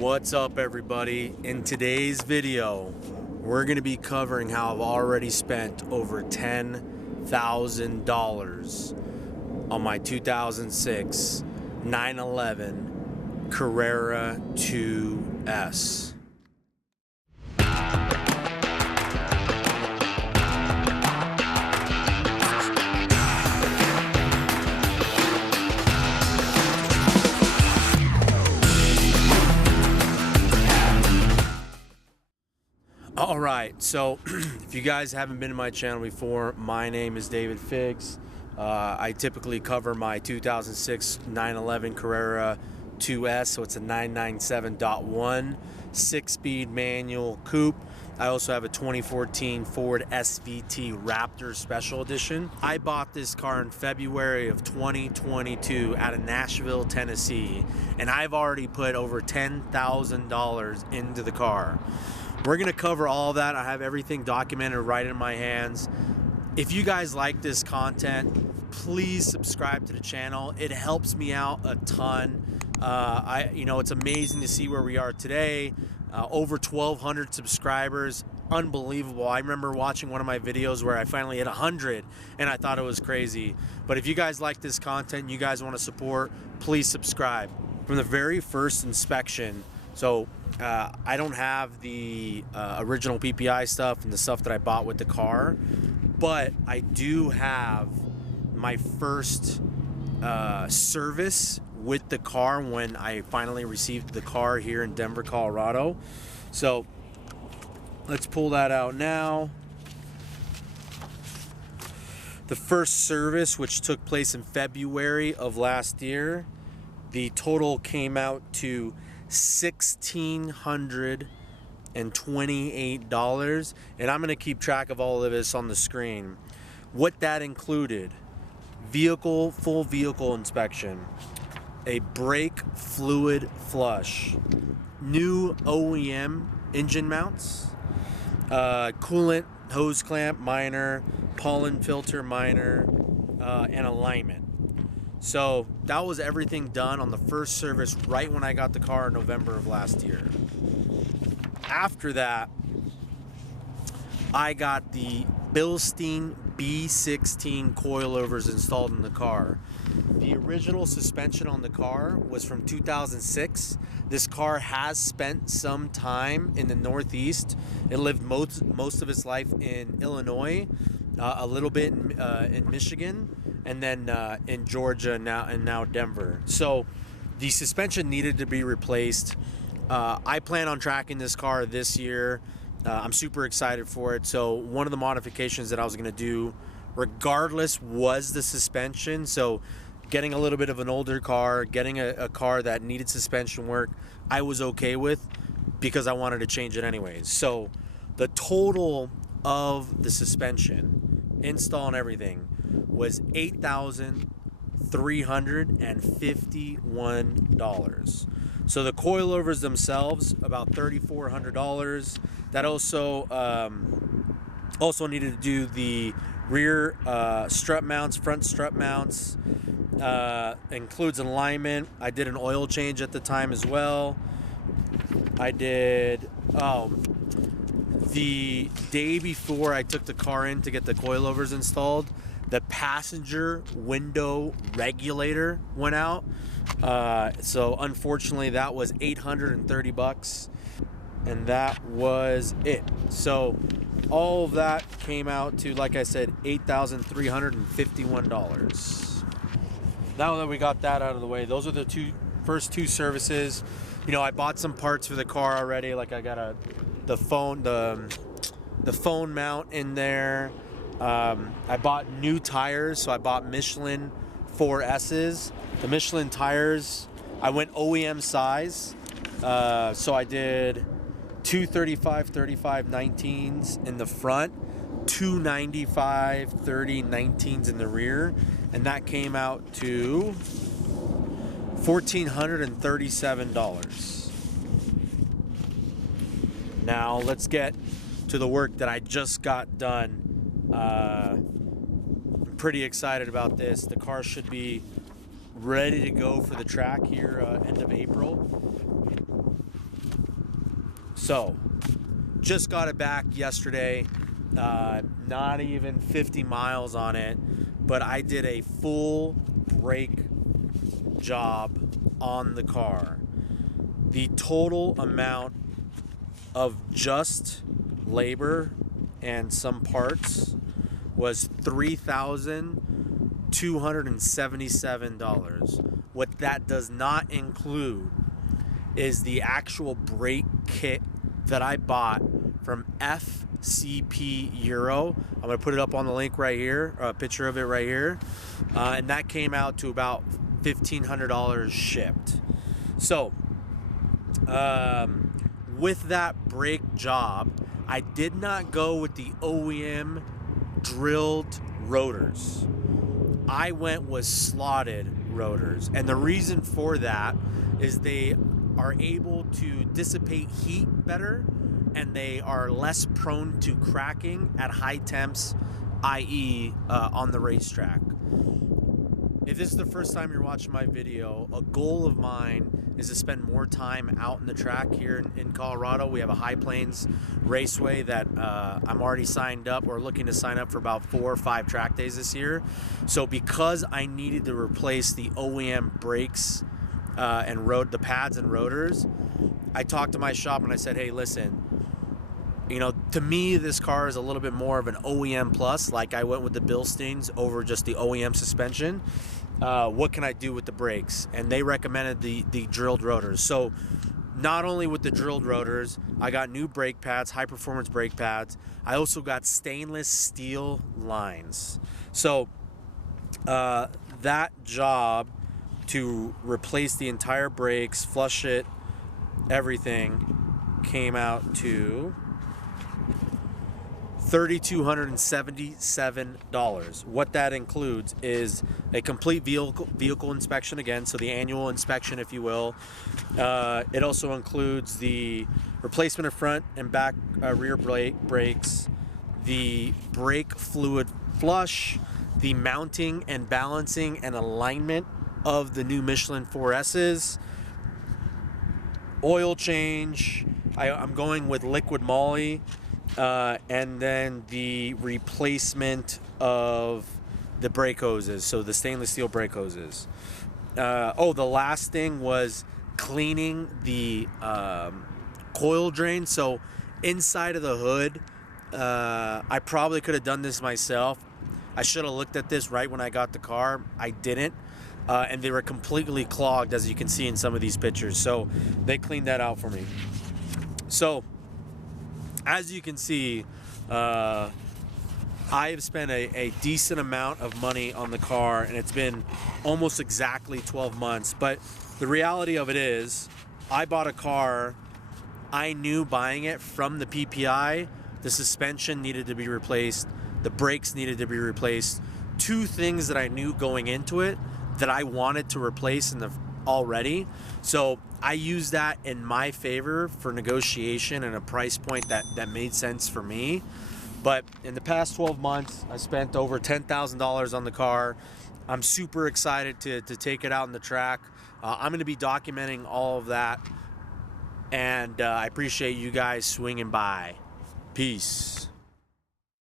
What's up, everybody? In today's video, we're going to be covering how I've already spent over $10,000 on my 2006 911 Carrera S. Alright, so if you guys haven't been to my channel before, my name is David Figgs. I typically cover my 2006 911 Carrera 2S, so it's a 997.1 6-speed manual coupe. I also have a 2014 Ford SVT Raptor Special Edition. I bought this car in February of 2022 out of Nashville, Tennessee, and I've already put over $10,000 into the car. We're gonna cover all of that. I have everything documented right in my hands. If you guys like this content, please subscribe to the channel. It helps me out a ton. It's amazing to see where we are today. Over 1,200 subscribers, unbelievable. I remember watching one of my videos where I finally hit 100 and I thought it was crazy. But if you guys like this content, you guys want to support, please subscribe. From the very first inspection, so I don't have the original PPI stuff and the stuff that I bought with the car, but I do have my first service with the car when I finally received the car here in Denver, Colorado. So let's pull that out now. The first service, which took place in February of last year, the total came out to $1,628, and I'm going to keep track of all of this on the screen. What that included: full vehicle inspection, a brake fluid flush, new OEM engine mounts, coolant hose clamp minor, pollen filter minor, and alignment. So that was everything done on the first service right when I got the car in November of last year. After that, I got the Bilstein B16 coilovers installed in the car. The original suspension on the car was from 2006. This car has spent some time in the Northeast. It lived most of its life in Illinois, a little bit in Michigan, and then in Georgia and now Denver. So the suspension needed to be replaced. I plan on tracking this car this year. I'm super excited for it. So one of the modifications that I was going to do regardless was the suspension. So getting a little bit of an older car, getting a car that needed suspension work, I was okay with, because I wanted to change it anyways. So the total of the suspension, install and everything, was $8,351. So the coilovers themselves, about $3,400. That also needed to do the rear strut mounts, front strut mounts, includes an alignment. I did an oil change at the time as well. I did the day before I took the car in to get the coilovers installed, the passenger window regulator went out. So unfortunately that was $830, and that was it. So all of that came out to, like I said, $8,351. Now that we got that out of the way, those are the first two services. You know, I bought some parts for the car already. Like I got the phone mount in there. I bought new tires, so I bought Michelin 4S's. The Michelin tires, I went OEM size. So I did two 35/35 19s in the front, two 95/30 19s in the rear, and that came out to $1,437. Now let's get to the work that I just got done. I'm pretty excited about this. The car should be ready to go for the track here end of April. So, just got it back yesterday. Not even 50 miles on it, but I did a full brake job on the car. The total amount of just labor and some parts was $3,277. What that does not include is the actual brake kit that I bought from FCP Euro. I'm going to put it up on the link right here, a picture of it right here. And that came out to about $1,500 shipped. So, with that brake job, I did not go with the OEM drilled rotors. I went with slotted rotors. And the reason for that is they are able to dissipate heat better, and they are less prone to cracking at high temps, i.e. On the racetrack. If this is the first time you're watching my video, a goal of mine is to spend more time out in the track here in Colorado. We have a High Plains Raceway that I'm already signed up, or looking to sign up for about 4 or 5 track days this year. So because I needed to replace the OEM brakes and the pads and rotors, I talked to my shop and I said, hey, listen, you know, to me, this car is a little bit more of an OEM plus. Like, I went with the Bilsteins over just the OEM suspension. What can I do with the brakes? And they recommended the drilled rotors. So not only with the drilled rotors, I got new brake pads, high performance brake pads. I also got stainless steel lines. So that job to replace the entire brakes, flush it, everything, came out to $3,277. What that includes is a complete vehicle inspection again, so the annual inspection, if you will. It also includes the replacement of front and back rear brakes, the brake fluid flush, the mounting and balancing and alignment of the new Michelin 4S's, oil change. I'm going with liquid moly. And then the replacement of the brake hoses, so the stainless steel brake hoses. The last thing was cleaning the coil drain. So inside of the hood, I probably could have done this myself. I should have looked at this right when I got the car. I didn't. And they were completely clogged, as you can see in some of these pictures. So they cleaned that out for me. So, as you can see, I have spent a decent amount of money on the car, and it's been almost exactly 12 months. But the reality of it is, I bought a car, I knew buying it from the PPI, the suspension needed to be replaced, the brakes needed to be replaced. 2 things that I knew going into it that I wanted to replace already. So I used that in my favor for negotiation and a price point that made sense for me. But in the past 12 months, I spent over $10,000 on the car. I'm super excited to take it out on the track. I'm going to be documenting all of that. And I appreciate you guys swinging by. Peace.